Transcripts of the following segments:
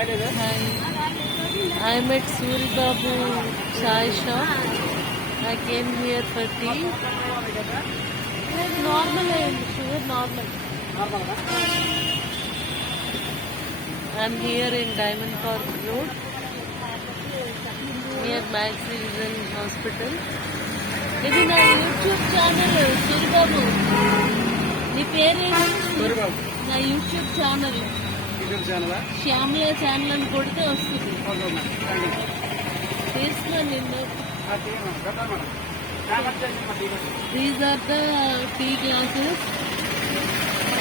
Hi. I'm at Suri Babu Chai shop. I came here for tea. Normal, sugar normal. I'm here in Diamond Park Road near Max Vision Hospital. ఇది నా YouTube channel Suribabu. నీ పేరేంటి? నా YouTube channel Shyamala ఛానల్ అని కొడితే వస్తుంది. తీసుకున్నా నిన్ను. These are the tea glasses.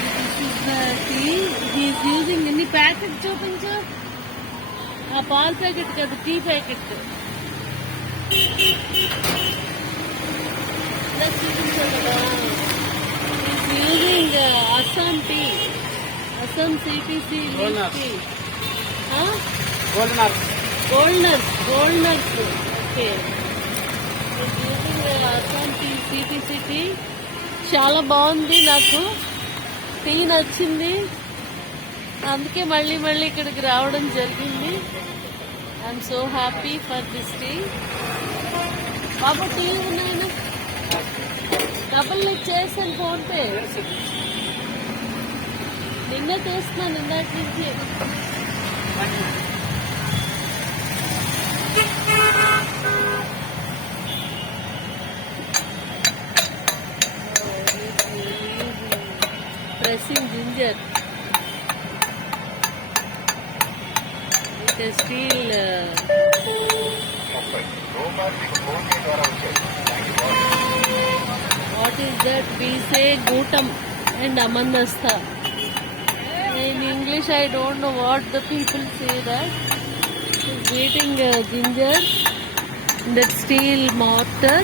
This is the tea he's using. ఇన్ని ప్యాకెట్ చూపించు. ఆ పాల ప్యాకెట్ కాదు, టీ ప్యాకెట్ చూపించావు కదా. He's using Assam tea, Assam CTC tea. గోల్డనర్స్. Okay, Assam tea CTC tea చాలా బాగుంది. నాకు టీ నచ్చింది, అందుకే మళ్ళీ ఇక్కడికి రావడం జరిగింది. I'm so happy for this tea. బాబు టీ ఉన్నాయన డబ్బులు చేసాను ఫోన్పే. నిన్న చేస్తున్నాను, ఇందాక నుంచి. pressing ginger with a steel what is that? We say gutam and amandasta. In English I don't know what the people say that. He's beating ginger in that steel mortar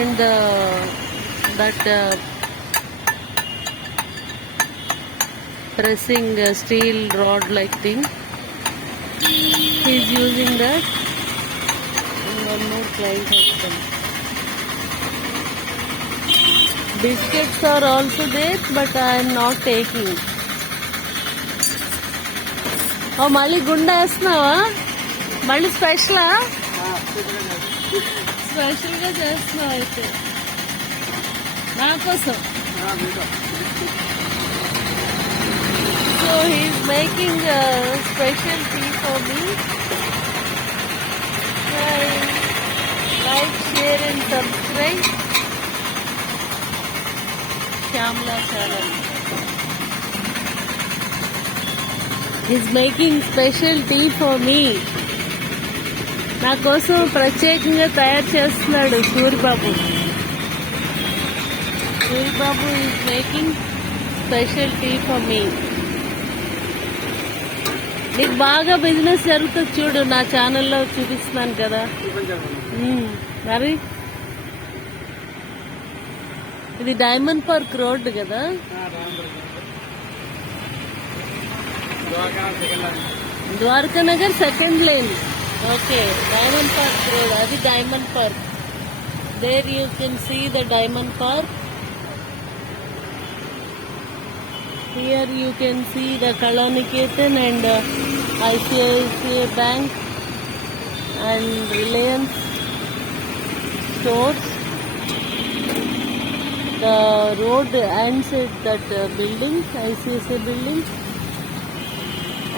and that pressing steel rod like thing. He's using that. And one more client has come. Biscuits are also there, but I am not taking. Oh, mali gunda chestunava? Mali special ah? Special ga chestunava aithe. Na kosam. So he is making a special tea for me. Like, share and subscribe. Shyamla channel. He is making special tea for me. నా కోసం ప్రత్యేకంగా తయారు చేస్తున్నాడు సూరిబాబు. Suribabu is making special tea for me. నీకు బాగా బిజినెస్ జరుగుతుంది చూడు, నా ఛానల్లో చూపిస్తున్నాను కదా. మరి ఇది డైమండ్ పార్క్ రోడ్ కదా. Dwarka Nagar second lane. Okay, diamond park road, అది diamond park. There you can see the diamond park. Here you can see the Kalanikethan and ICICI Bank and Reliance stores. The road ends at that building, ICICI building,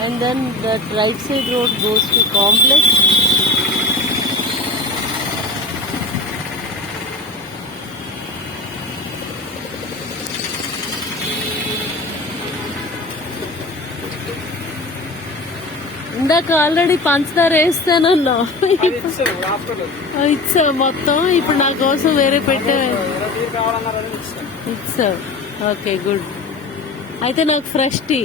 and then that right side road goes to complex. ఇందాక ఆల్రెడీ పంచదార వేస్తానన్నా, ఇచ్చా మొత్తం. ఇప్పుడు నా కోసం వేరే పెట్టా. ఇచ్చా. Okay, good. అయితే నాకు fresh tea.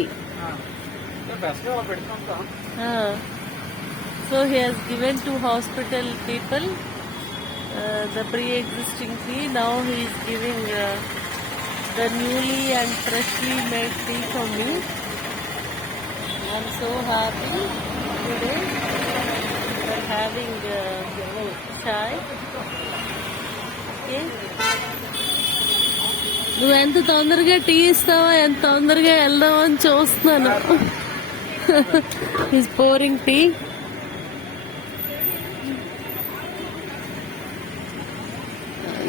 So he has given to hospital people the pre-existing tea. Now he is giving the newly and freshly made tea for me. I am so happy today for having chai. Okay. నువ్వు ఎంత తొందరగా టీ ఇస్తావో ఎంత తొందరగా వెళ్దామని చూస్తున్నాను. He's pouring tea.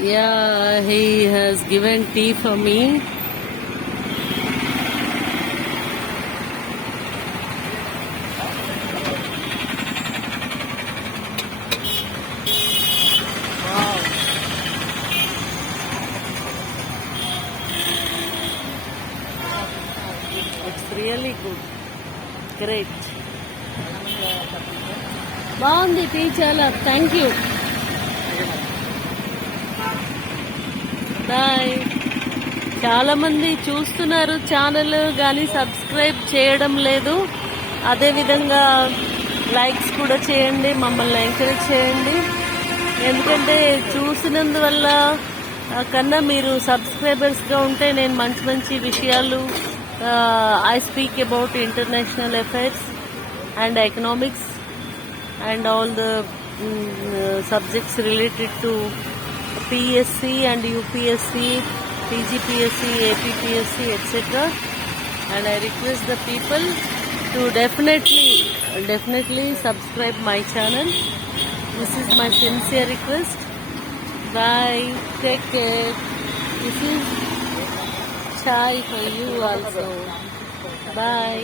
Yeah, he has given tea for me. Wow. It's really good. Great. బాగుంది టీ చాలా. Thank you. బాయ్. చాలా మంది చూస్తున్నారు ఛానల్ కానీ సబ్స్క్రైబ్ చేయడం లేదు. అదేవిధంగా లైక్స్ కూడా చేయండి, మమ్మల్ని ఎంకరేజ్ చేయండి. ఎందుకంటే చూసినందువల్ల కన్నా మీరు సబ్స్క్రైబర్స్గా ఉంటే నేను మంచి మంచి విషయాలు I speak about international affairs and economics and all the subjects related to PSC and UPSC, PGPSC, APPSC, etc. And I request the people to definitely subscribe my channel. This is my sincere request. Bye. Take care. This is chai for you also. Bye.